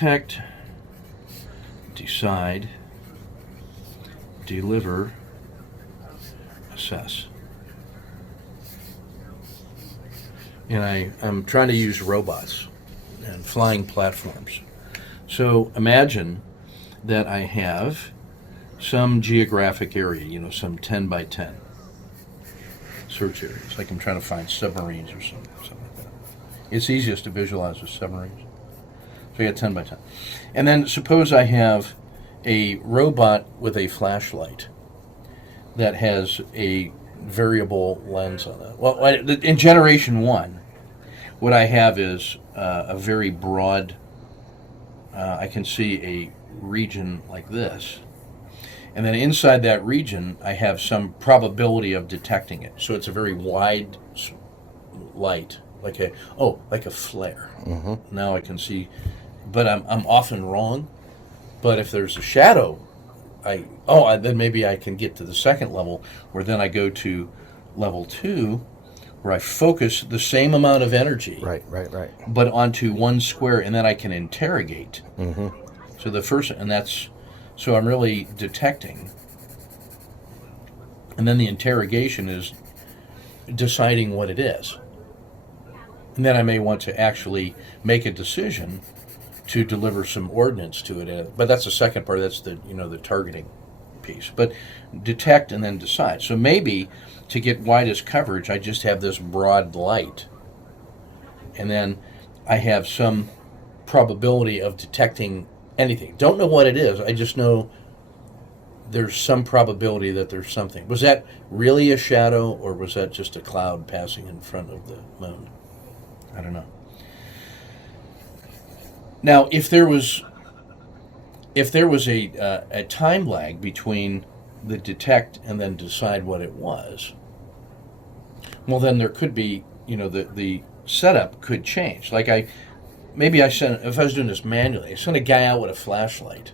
detect, decide, deliver, assess. And I'm trying to use robots and flying platforms. So imagine that I have some geographic area, some 10 by 10 search areas, like I'm trying to find submarines or something like that. It's easiest to visualize with submarines. So I got 10 by 10. And then suppose I have a robot with a flashlight that has a variable lens on it. Well, in generation 1, what I have is a very broad, I can see a region like this. And then inside that region, I have some probability of detecting it. So it's a very wide light, like a flare. Mm-hmm. Now I can see, but I'm often wrong. But if there's a shadow, then maybe I can get to the second level, where then I go to level 2, where I focus the same amount of energy, Right. but onto one square, and then I can interrogate. Mm-hmm. So the first, so I'm really detecting, and then the interrogation is deciding what it is, and then I may want to actually make a decision to deliver some ordnance to it. But that's the second part. That's the targeting piece. But detect and then decide. So maybe to get widest coverage, I just have this broad light, and then I have some probability of detecting anything. Don't know what it is. I just know there's some probability that there's something. Was that really a shadow, or was that just a cloud passing in front of the moon? I don't know. Now, if there was a time lag between the detect and then decide what it was, well, then there could be, the setup could change. Like if I was doing this manually, I sent a guy out with a flashlight,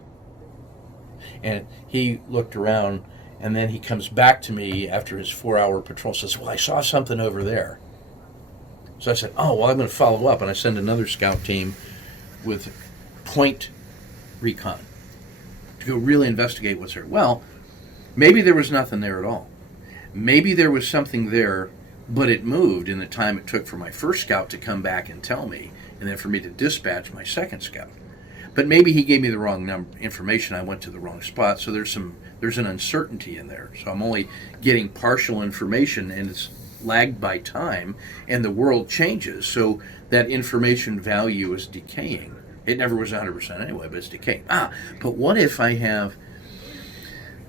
and he looked around, and then he comes back to me after his 4-hour patrol, says, well, I saw something over there. So I said, oh, well, I'm going to follow up, and I send another scout team with point recon to go really investigate what's there. Well, maybe there was nothing there at all. Maybe there was something there, but it moved in the time it took for my first scout to come back and tell me, and then for me to dispatch my second scout. But maybe he gave me the wrong information. I went to the wrong spot. So there's an uncertainty in there. So I'm only getting partial information, and it's lagged by time, and the world changes. So that information value is decaying. It never was 100% anyway, but it's decaying. But what if I have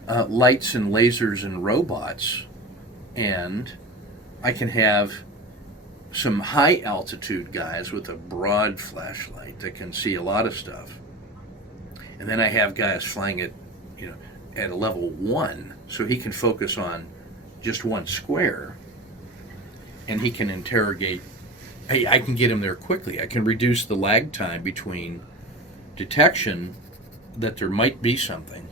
lights and lasers and robots, and I can have some high altitude guys with a broad flashlight that can see a lot of stuff, and then I have guys flying at a level 1, so he can focus on just one square, and he can interrogate. Hey, I can get him there quickly. I can reduce the lag time between detection that there might be something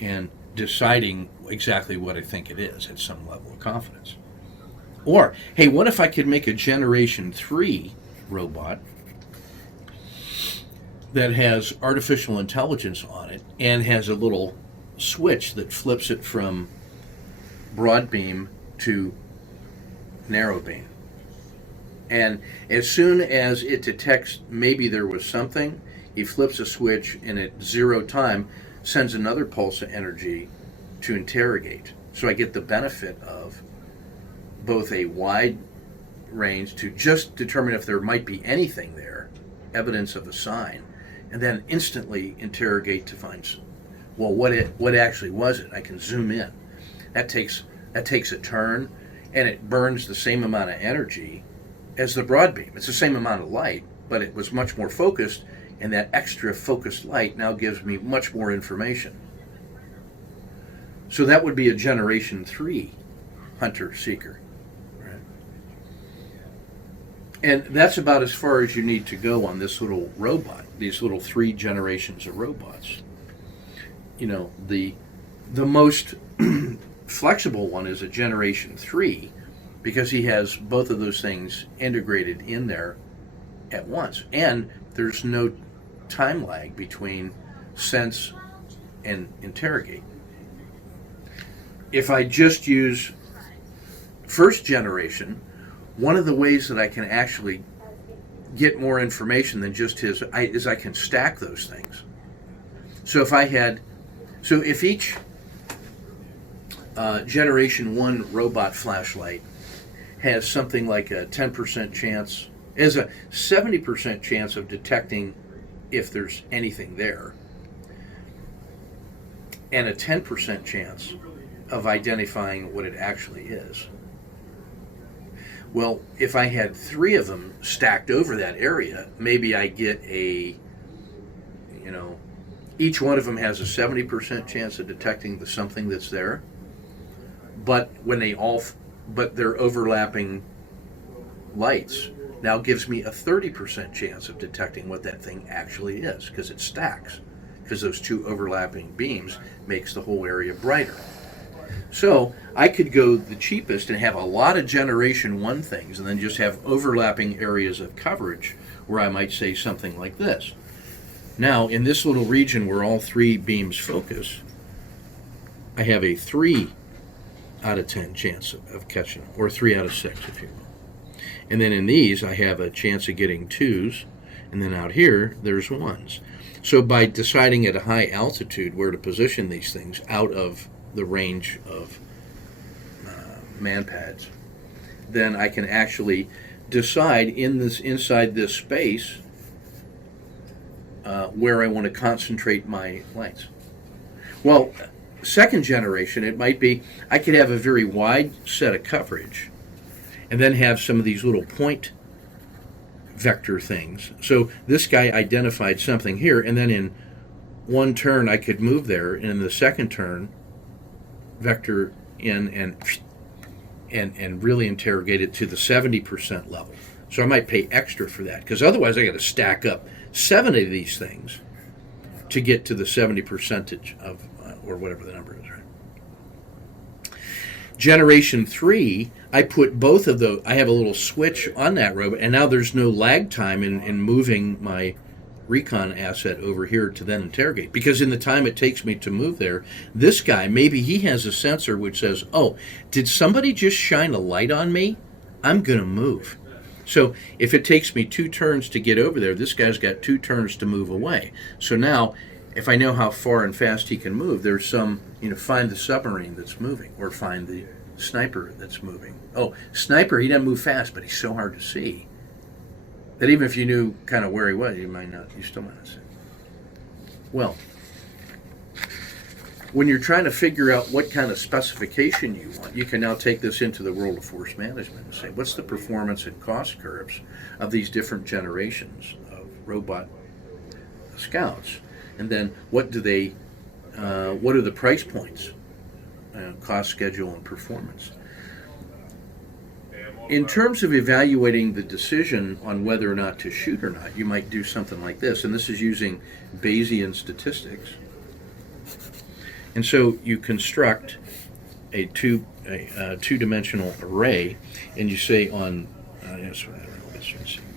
and deciding exactly what I think it is at some level of confidence. Or, hey, what if I could make a generation 3 robot that has artificial intelligence on it and has a little switch that flips it from broad beam to narrow beam. And as soon as it detects maybe there was something, he flips a switch, and at 0 time sends another pulse of energy to interrogate. So I get the benefit of both a wide range to just determine if there might be anything there, evidence of a sign, and then instantly interrogate to find, well, what actually was it? I can zoom in. That takes a turn, and it burns the same amount of energy as the broad beam. It's the same amount of light, but it was much more focused, and that extra focused light now gives me much more information. So that would be a generation 3 hunter-seeker. Right? And that's about as far as you need to go on this little robot, these little 3 generations of robots. The most flexible one is a generation 3, because he has both of those things integrated in there at once. And there's no time lag between sense and interrogate. If I just use first generation, one of the ways that I can actually get more information than just his is I can stack those things. So if each generation 1 robot flashlight has something like a 10% chance, is a 70% chance of detecting if there's anything there, and a 10% chance of identifying what it actually is. Well, if I had 3 of them stacked over that area, maybe I get each one of them has a 70% chance of detecting the something that's there, but but they're overlapping lights now gives me a 30% chance of detecting what that thing actually is, because it stacks, because those 2 overlapping beams makes the whole area brighter. So I could go the cheapest and have a lot of generation 1 things and then just have overlapping areas of coverage where I might say something like this. Now, in this little region where all 3 beams focus, I have a 3 out of 10 chance of catching them, or 3 out of 6, if you will. And then in these, I have a chance of getting 2s, and then out here, there's 1s. So by deciding at a high altitude where to position these things out of the range of manpads, then I can actually decide inside this space where I want to concentrate my lights. Well, second generation, it might be I could have a very wide set of coverage and then have some of these little point vector things. So this guy identified something here, and then in one turn I could move there, and in the second turn vector in and really interrogate it to the 70% level. So I might pay extra for that, because otherwise I got to stack up 7 of these things to get to the 70% of or whatever the number is, right? Generation 3, I put both of those, I have a little switch on that robot, and now there's no lag time in moving my recon asset over here to then interrogate, because in the time it takes me to move there, this guy, maybe he has a sensor which says, oh, did somebody just shine a light on me? I'm going to move. So if it takes me 2 turns to get over there, this guy's got 2 turns to move away. So now, if I know how far and fast he can move, there's some, find the submarine that's moving, or find the sniper that's moving. Oh, sniper, he doesn't move fast, but he's so hard to see that even if you knew kind of where he was, you still might not see. Well, when you're trying to figure out what kind of specification you want, you can now take this into the world of force management and say, what's the performance and cost curves of these different generations of robot scouts? And then what are the price points, cost, schedule, and performance? In terms of evaluating the decision on whether or not to shoot or not, you might do something like this, and this is using Bayesian statistics. And so you construct a two-dimensional array, and you say on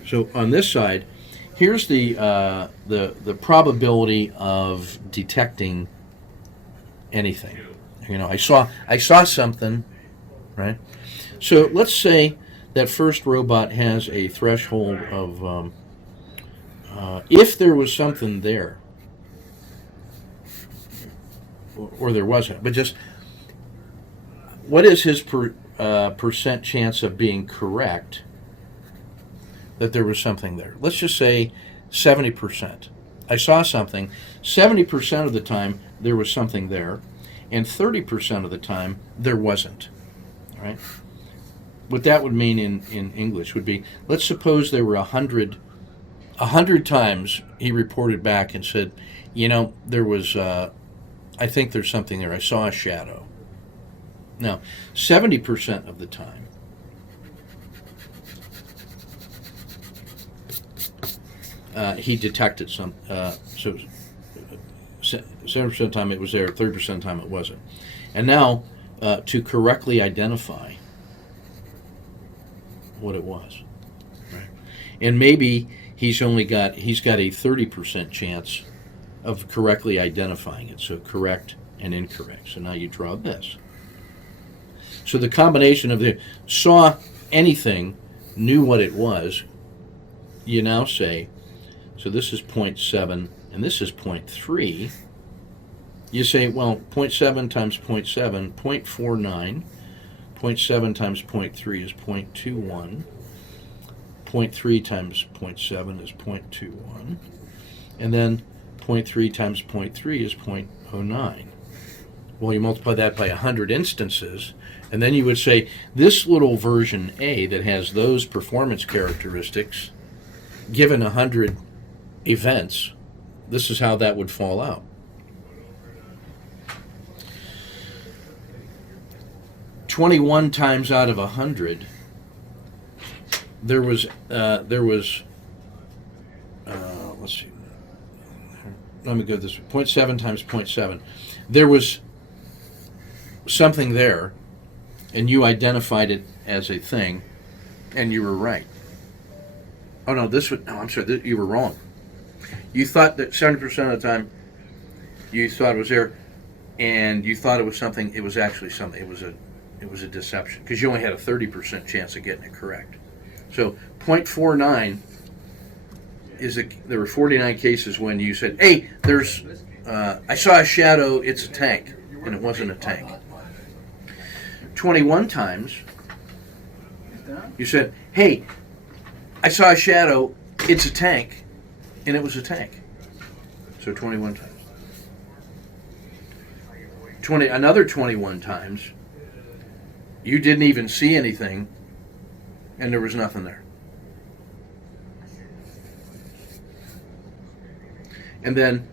so on this side, here's the probability of detecting anything. I saw something, right? So let's say that first robot has a threshold of if there was something there, or there wasn't, but just what is his percent chance of being correct that there was something there? Let's just say 70%. I saw something. 70% of the time there was something there, and 30% of the time there wasn't. All right? What that would mean in English would be, let's suppose there were 100 times he reported back and said, there was, I think there's something there. I saw a shadow. Now, 70% of the time, he detected some, so 70% of the time it was there, 30% of the time it wasn't. And now, to correctly identify what it was, right? And maybe he's got a 30% chance of correctly identifying it. So correct and incorrect. So now you draw this. So the combination of the saw anything, knew what it was, you now say, so this is 0.7 and this is 0.3. You say, well, 0.7 times 0.7, 0.49. 0.7 times 0.3 is 0.21. 0.3 times 0.7 is 0.21. And then 0.3 times 0.3 is 0.09. Well, you multiply that by 100 instances, and then you would say, this little version A that has those performance characteristics, given 100 events, this is how that would fall out. "21 times out of 100, there was let's see, let me go this way, 0.7 times 0.7. There was something there, and you identified it as a thing, and you were right. Oh no, I'm sorry, you were wrong. You thought that 70% of the time you thought it was there, and you thought it was something. It was actually something. It was a deception, because you only had a 30% chance of getting it correct. So 0.49 there were 49 cases when you said, hey, I saw a shadow, it's a tank, and it wasn't a tank. 21 times you said, hey, I saw a shadow, it's a tank, and it was a tank. So 21 times. Another 21 times you didn't even see anything, and there was nothing there. And then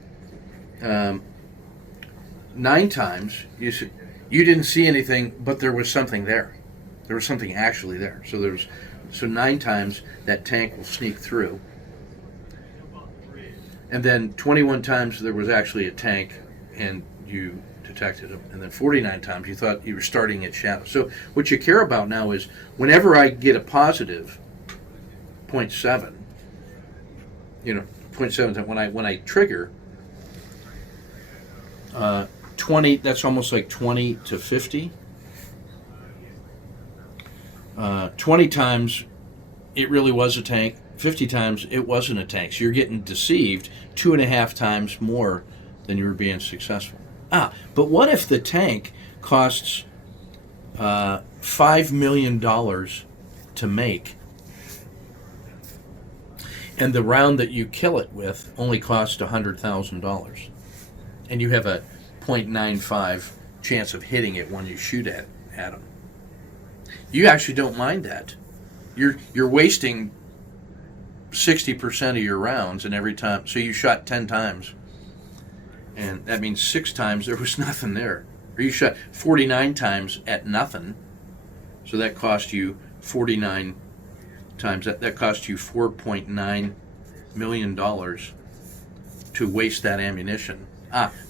9 times you didn't see anything, but there was something there. There was something actually there. So 9 times that tank will sneak through. And then 21 times there was actually a tank, and you detected them. And then 49 times you thought you were starting at shadow. So what you care about now is whenever I get a positive 0.7, 0.7 when I trigger 20, that's almost like 20 to 50. 20 times it really was a tank. 50 times it wasn't a tank. So you're getting deceived 2.5 times more than you were being successful. But what if the tank costs $5 million to make, and the round that you kill it with only costs $100,000, and you have a 0.95 chance of hitting it when you shoot at them? You actually don't mind that. You're wasting 60% of your rounds, and every time, so you shot 10 times, and that means 6 times there was nothing there. Or you shot 49 times at nothing, so that cost you 49 times, that cost you $4.9 million to waste that ammunition.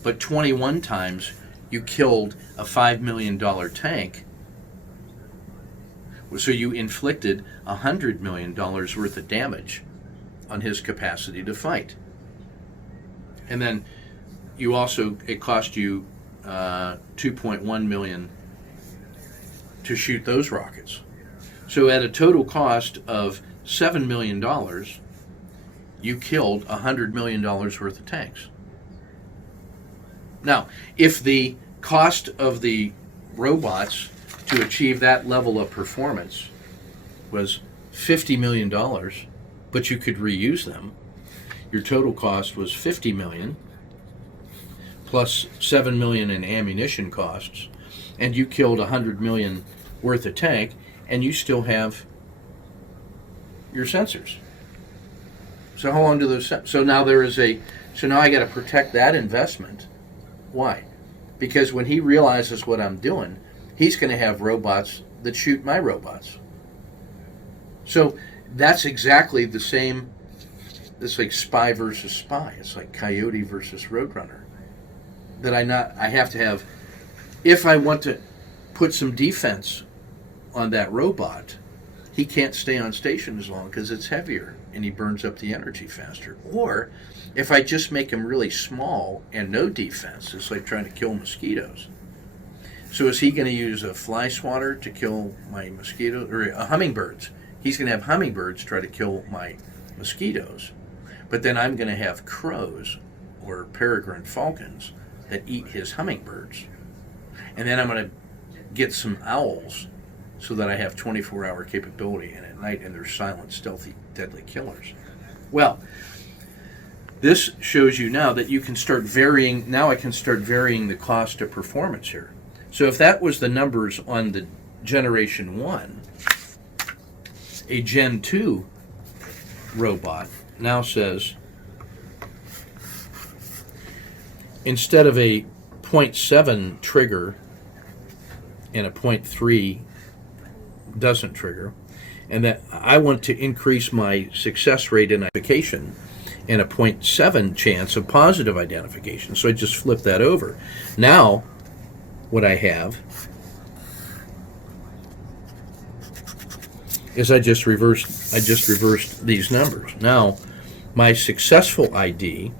But 21 times you killed a $5 million tank, so you inflicted $100 million worth of damage on his capacity to fight. And then it cost you $2.1 million to shoot those rockets. So at a total cost of $7 million, you killed $100 million worth of tanks. Now, if the cost of the robots to achieve that level of performance was $50 million, but you could reuse them, your total cost was $50 million plus $7 million in ammunition costs, and you killed $100 million worth of tank, and you still have your sensors. So how long do those? So now I got to protect that investment. Why? Because when he realizes what I'm doing, he's going to have robots that shoot my robots. So that's exactly the same. It's like spy versus spy. It's like coyote versus roadrunner. I have to have, if I want to put some defense on that robot, he can't stay on station as long because it's heavier and he burns up the energy faster. Or if I just make him really small and no defense, it's like trying to kill mosquitoes. So is he going to use a fly swatter to kill my mosquitoes, or hummingbirds? He's going to have hummingbirds try to kill my mosquitoes. But then I'm going to have crows or peregrine falcons that eat his hummingbirds. And then I'm going to get some owls so that I have 24-hour capability, and at night, and they're silent, stealthy, deadly killers. Well, this shows you now that you can start varying. Now I can start varying the cost of performance here. So if that was the numbers on the Generation 1, a Gen 2 robot now says, instead of a 0.7 trigger and a 0.3 doesn't trigger, and that I want to increase my success rate in identification and a 0.7 chance of positive identification. So I just flip that over. Now what I have is I just reversed these numbers. Now my successful ID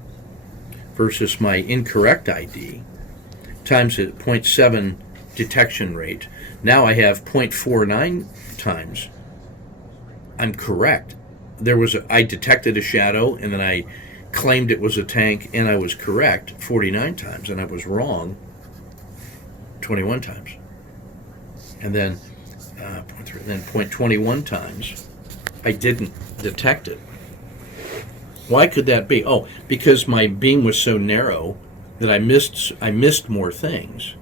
versus my incorrect ID times a 0.7 detection rate. Now I have 0.49 times I'm correct. I detected a shadow, and then I claimed it was a tank, and I was correct 49 times, and I was wrong 21 times. And then 0.21 times I didn't detect it. Why could that be? Oh, because my beam was so narrow that I missed more things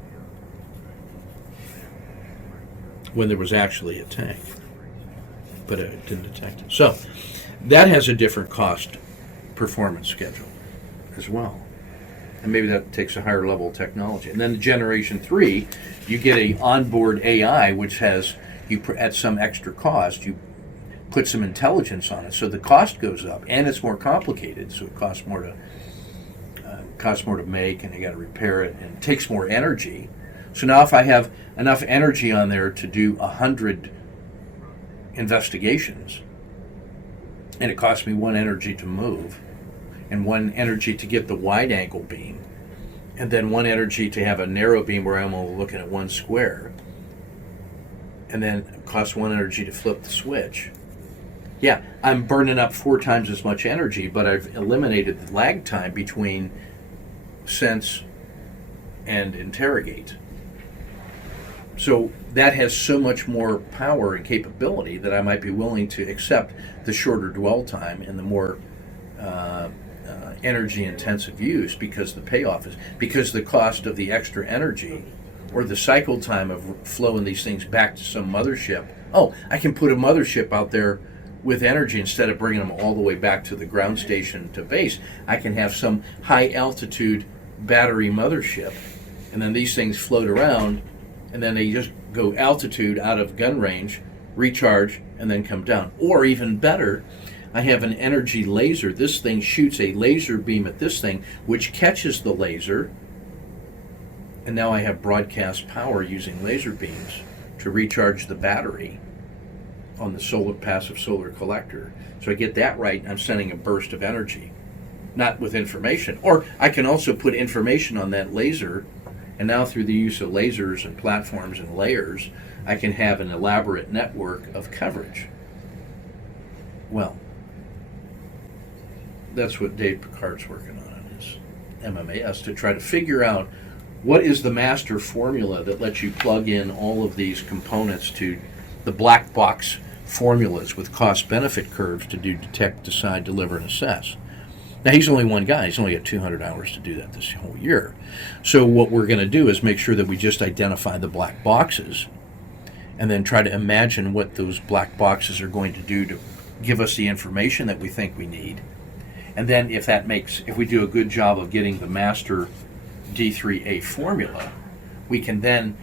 when there was actually a tank, but I didn't detect it. So that has a different cost performance schedule as well. And maybe that takes a higher level of technology. And then the Generation 3, you get a onboard AI, which has, at some extra cost, you put some intelligence on it. So the cost goes up, and it's more complicated, so it costs more to make, and you got to repair it, and it takes more energy. So now if I have enough energy on there to do 100 investigations, and it costs me 1 energy to move, and 1 energy to get the wide angle beam, and then 1 energy to have a narrow beam where I'm only looking at 1 square, and then it costs 1 energy to flip the switch. Yeah, I'm burning up 4 times as much energy, but I've eliminated the lag time between sense and interrogate. So that has so much more power and capability that I might be willing to accept the shorter dwell time and the more energy intensive use, because the payoff is, because the cost of the extra energy or the cycle time of flowing these things back to some mothership. Oh, I can put a mothership out there with energy instead of bringing them all the way back to the ground station to base. I can have some high altitude battery mothership, and then these things float around, and then they just go altitude out of gun range, recharge, and then come down. Or even better, I have an energy laser. This thing shoots a laser beam at this thing, which catches the laser, and now I have broadcast power using laser beams to recharge the battery on the passive solar collector. So I get that right, I'm sending a burst of energy, not with information. Or I can also put information on that laser, and now through the use of lasers and platforms and layers, I can have an elaborate network of coverage. Well, that's what Dave Picard's working on in his MMAS, to try to figure out what is the master formula that lets you plug in all of these components to the black box formulas with cost-benefit curves to do detect, decide, deliver, and assess. Now, he's only one guy. He's only got 200 hours to do that this whole year. So what we're going to do is make sure that we just identify the black boxes and then try to imagine what those black boxes are going to do to give us the information that we think we need. And then if we do a good job of getting the master D3A formula, we can then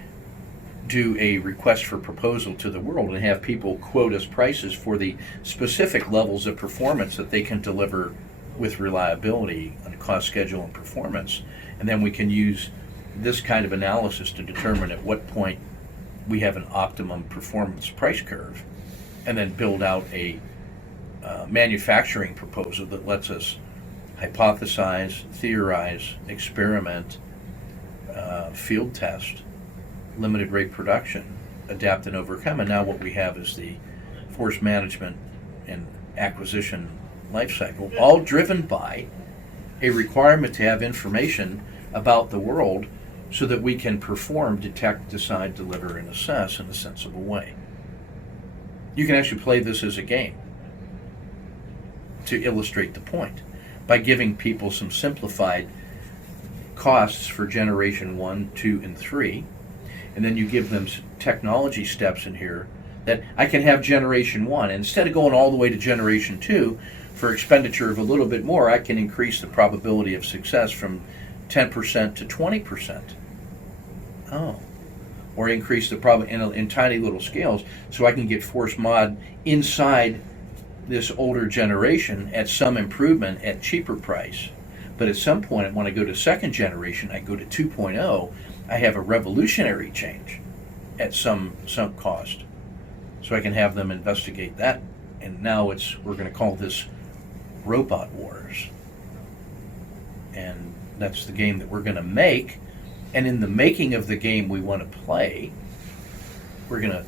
do a request for proposal to the world and have people quote us prices for the specific levels of performance that they can deliver with reliability on cost, schedule, and performance. And then we can use this kind of analysis to determine at what point we have an optimum performance price curve. and then build out a manufacturing proposal that lets us hypothesize, theorize, experiment, field test, limited rate production, adapt and overcome. And now what we have is the force management and acquisition life cycle, all driven by a requirement to have information about the world so that we can perform, detect, decide, deliver, and assess in a sensible way. You can actually play this as a game to illustrate the point by giving people some simplified costs for generation 1, 2, and 3, and then you give them technology steps in here that I can have generation 1, and instead of going all the way to generation 2 for expenditure of a little bit more, I can increase the probability of success from 10% to 20%. Oh. Or increase the probability in tiny little scales, so I can get force mod inside this older generation at some improvement at cheaper price. But at some point, when I go to second generation, I go to 2.0, I have a revolutionary change at some cost. So I can have them investigate that. And now we're going to call this Robot Wars. And that's the game that we're going to make. And in the making of the game we want to play, we're going to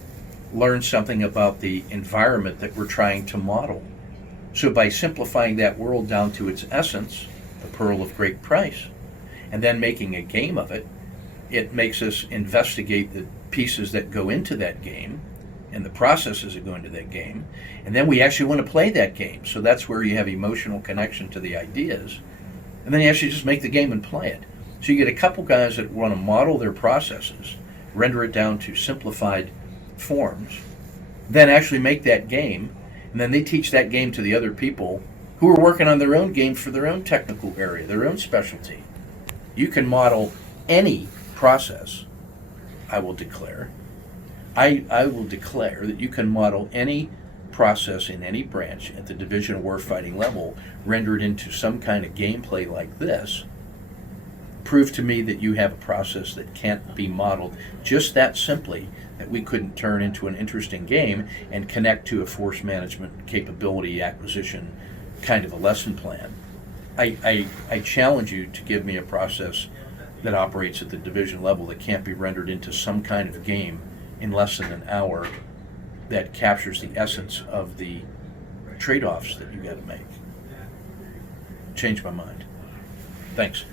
learn something about the environment that we're trying to model. So by simplifying that world down to its essence, the pearl of great price, and then making a game of it, it makes us investigate the pieces that go into that game and the processes that go into that game, and then we actually want to play that game. So that's where you have emotional connection to the ideas, and then you actually just make the game and play it. So you get a couple guys that want to model their processes, render it down to simplified forms, then actually make that game, and then they teach that game to the other people who are working on their own game for their own technical area, their own specialty. You can model any process, I will declare. I will declare that you can model any process in any branch at the division of warfighting level, render it into some kind of gameplay like this. Prove to me that you have a process that can't be modeled just that simply, that we couldn't turn into an interesting game and connect to a force management capability acquisition kind of a lesson plan. I challenge you to give me a process that operates at the division level that can't be rendered into some kind of game in less than an hour that captures the essence of the trade-offs that you got to make. Change my mind. Thanks.